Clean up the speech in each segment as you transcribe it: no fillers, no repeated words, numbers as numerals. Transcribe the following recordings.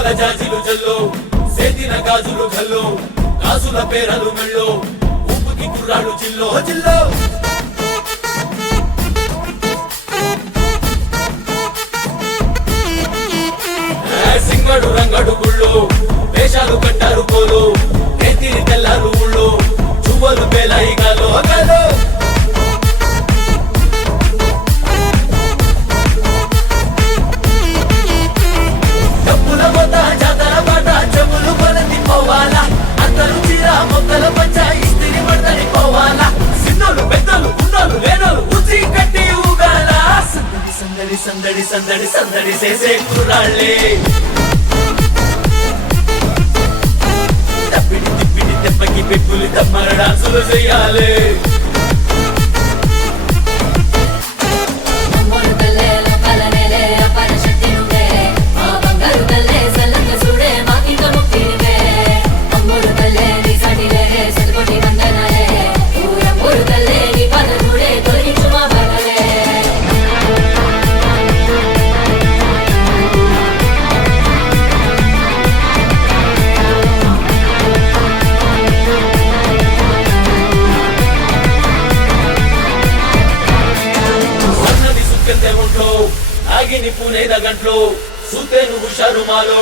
మువ్వల జాజిలు జల్లో సేతిన గాజులు గల్లో గాజుల పేరలు మెళ్ళో ఊపుకి కుర్రాడు జిల్లో జిల్లో సింగడు రంగడు గుళ్ళు వేషాలు కట్టారు పోలు నెత్తిని తెల్లారు ఊళ్ళు చువ్వలు పేలాయి గాలో గాలో డబ్బుల మొత్త జాతర పాట చెవులు కొలది పోవాలా అందరూ చీర మొక్కల పంచ ఇస్తిరి పడతని పోవాలా సిన్నోలు పెద్దలు ఉన్నోలు లేనోలు ఉచి కట్టి ఊగాల సందడి సందడి సందడి సందడి చేసే కుర్రాళ్ళే తప్పిడి తిప్పిడి తెప్పకి పెట్టులు తమ్మర డాన్సులు చెయ్యాలి ఆగిని పూనేద గంట్లో సూతేను హుషారు మాలో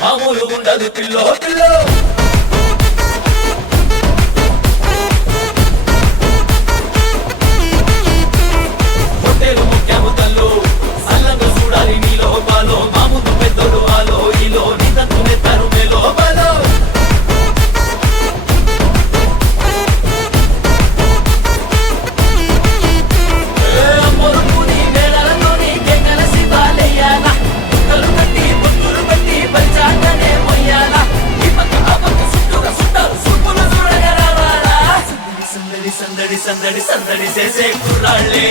మామూలు ఉండదు పిల్లో పిల్లో హోటేలు ముఖ్యము తల్లు సల్లంగా చూడాలి నీలో బాలో మామూలు పెద్దోడు ఆలో ఈలో నితంతు నెత్తారు మేలో బాలో సందడి సందడి సందడి చేసే కుర్రాళ్ళే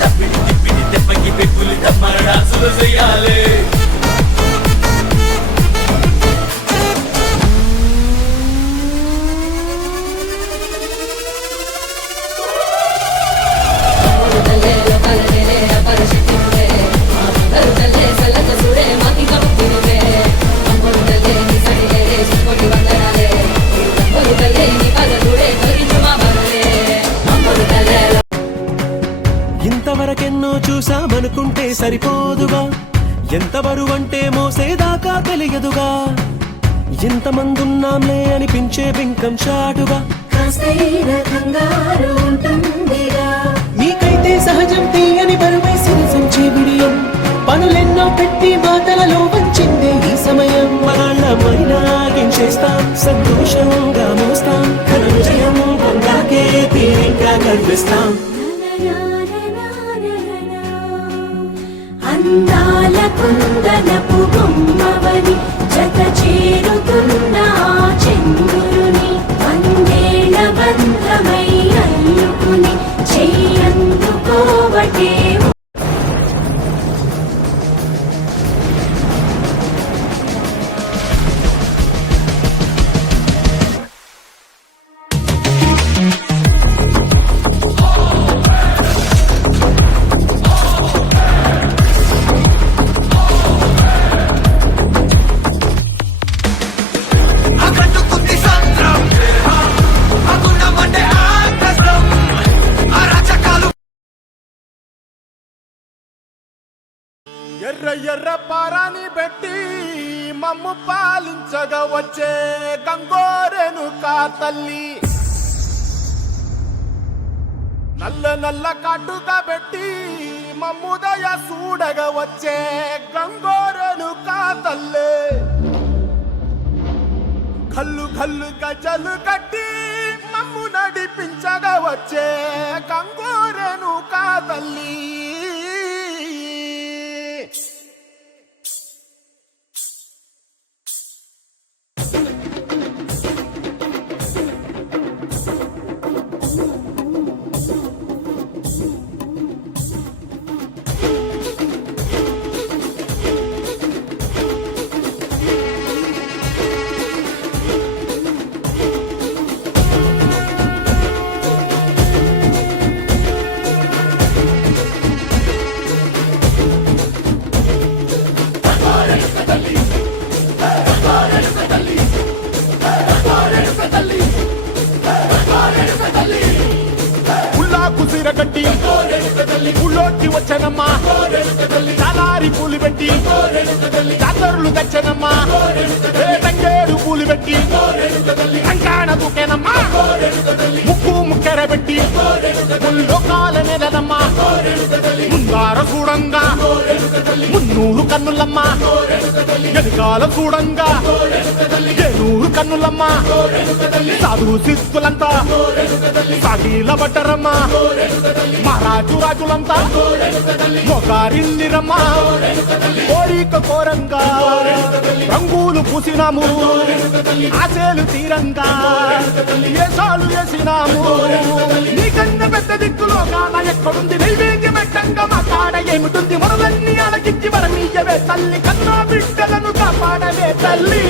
తప్పిడి తిప్పిడి తెప్పకి పెక్కులు తమ్మర డాన్సులు చెయ్యాలి ఇంతవరకెన్నో చూసామనుకుంటే సరిపోదుగా ఎంత బరువంటే మోసేదాకా తెలియదుగా ఇంతమందున్నాంలే అనిపించే బింకం చాటుగా మీకైతే సహజం తీయని బరువేసిన సంచి బిడియం పనులెన్నో పెట్టి మాటలలో వంచిందే ఈ సమయం మగాళ్ళమైనాగించేస్తాం సంతోషంగా మోస్తాం ఘన విజయం పొందాకే తీరిగ్గా కనిపిస్తాం అందాల కుందనపు బొమ్మవని జత చేరుతున్న చంద్రుని వందేళ్ల బంధమై అల్లుకుని చెయ్యందుకోవటే ఎర్ర ఎర్ర పారాని పెట్టి మమ్ము పాలించగా వచ్చే గంగోరెను కా తల్లి నల్ల నల్ల కాటుగా పెట్టి మమ్ముదయ చూడగా వచ్చే గంగోరెను కా తల్లి కల్లు కల్లు గజలు కట్టి మమ్ము నడిపించగా వచ్చే గంగోరెను కా తల్లి కట్టి ఊళ్ళోకి వచ్చనమ్మా చాలారి పూలు పెట్టి జాతరులు తెచ్చనమ్మా తంగేడు పూలు పెట్టి కంకాణ దూకేనమ్మా ముక్కు ముక్కెర పెట్టి లోకాల నెలనమ్మా ముంగార చూడంగా మున్నూరు కన్నులమ్మా ఎనకాల చూడంగా ఏనూరు కన్నులమ్మా సాధు సిద్ధులంతా సాగిల బట్టరమ్మా మహారాజు రాజులంతా మొగారిందిరమ్మా కోరిక కోరంగా రంగులు పూసినాము ఆశలు తీరంగా ఏసాలు వేసినాము నీకన్న పెద్ద దిక్కులో కాన ఎక్కడుంది నైవేద్యం ఎట్టంగా మా కాడ ఏమిటుంది మనలన్నీ అలకించి వరమీయవే తల్లి కన్నా బిడ్డలను కాపాడవే తల్లి